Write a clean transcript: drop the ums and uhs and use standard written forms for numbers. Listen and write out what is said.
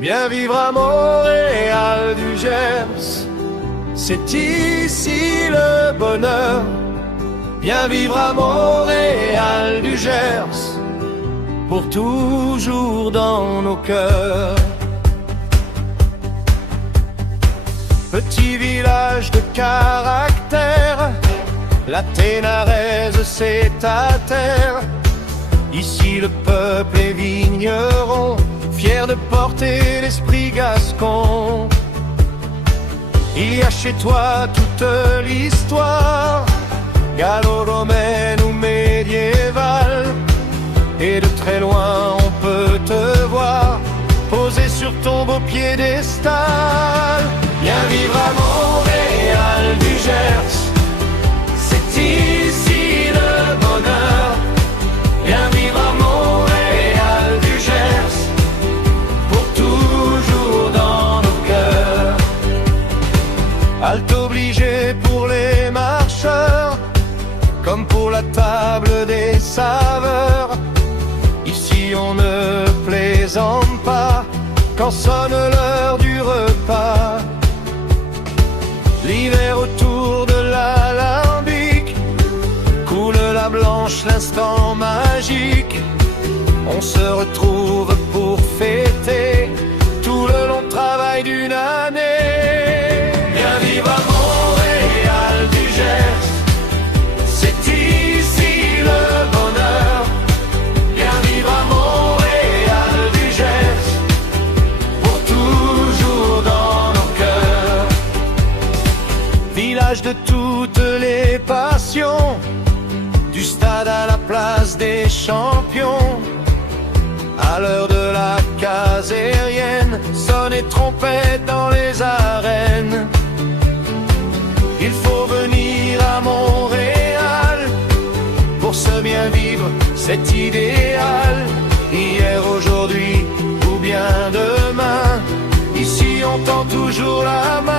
Bien vivre à Montréal du Gers, c'est ici le bonheur. Bien vivre à Montréal du Gers, pour toujours dans nos cœurs. Petit village de caractère, la Ténaraise c'est à terre. Ici le peuple est vigneron, fier de porter l'esprit gascon. Il y a chez toi toute l'histoire, gallo-romaine ou médiévale. Et de très loin on peut te voir, posé sur ton beau piédestal. Bien vivre à Montréal du Gers, c'est ici le bonheur. Bien vivre à Montréal du Gers, pour toujours dans nos cœurs. Halte obligée pour les marcheurs, comme pour la table des saveurs. Ici on ne plaisante pas quand sonne l'heure du repas. L'hiver autour de l'alambic, coule la blanche, l'instant magique. On se retrouve pour fêter tout le long travail d'une année. Bien vivre à Montréal du Gers, c'est ici le bonheur. Bien vivre à Montréal du Gers, pour toujours dans nos cœurs. Village de toutes les passions, du stade à la place des champions. À l'heure de la casérienne, sonne et trompette dans les arènes. Il faut venir à Montréal pour se bien vivre, c'est idéal. Hier, aujourd'hui ou bien demain, ici on tend toujours la main.